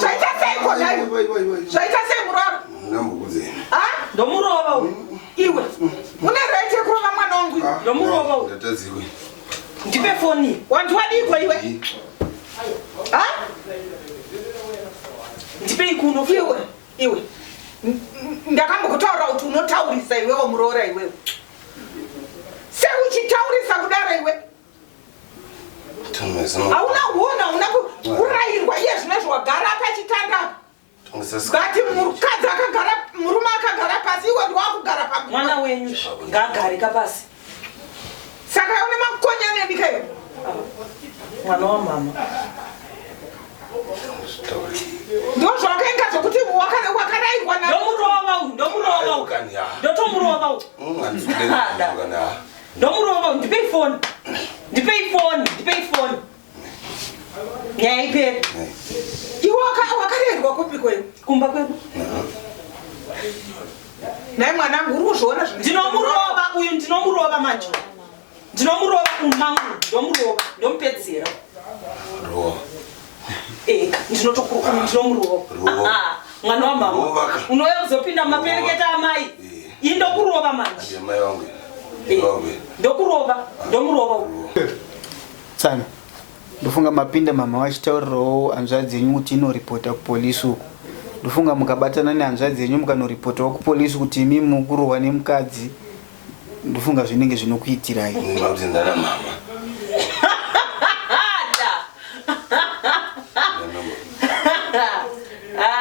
Zvaita sei kona iwe? Zvaita sei muroro? Ndamukuzeni. Ndomurova iwe. Une right yekurova mwana wangu iwe. Ndomurova. Ndataziwe. Ndipe foni. Wantu wadiko iwe. Ndipe ikuno iwe. Ndakambotaura kuti unotaurisa iwewe murora iwewe. Sei uchitaurisa kudaro iwe? Hauna kuona kurayirwa iye zvinezvo wagara pachitanda. Ngati mukadzi akagara murume akagara pasi iwe ndiwakugara pasi. Mwana wenyu ngagarika pasi. Saka une makonyane ndikayo. Mwana wa mama. Ndozvo wakaenga zvokuti wakarayirwa na ndotomurova. Ndomurova, ndipei foni. Nyaya ipere. Iwe wakarayirwa kupi kwedu? Kumba kwedu. Naye mwanangu uri kuzviona zvino. Ndinomurova manje. Ndinomurova kumangu, ndomupedzera. Ndinomurova. Mwana wa mama. Unouya kuzopinda mumapereketa amai. Indokurova manje. Ndomurova. Sana. Ndofunga mapinda mama wachitaurirawo hanzvadzi yenyu kuti inoripota kupolisi uko. Ndofunga mukabatana nehanzvadzi yenyu mukanorepotawo kupolisi kuti imi mukurohwa nemukadzi. Ndofunga zvinenge zvinokuitirai. Ndinoti ndara mama.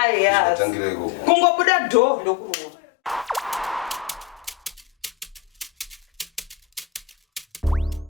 Aya. Tangire iko. Kungobuda do ndokurova.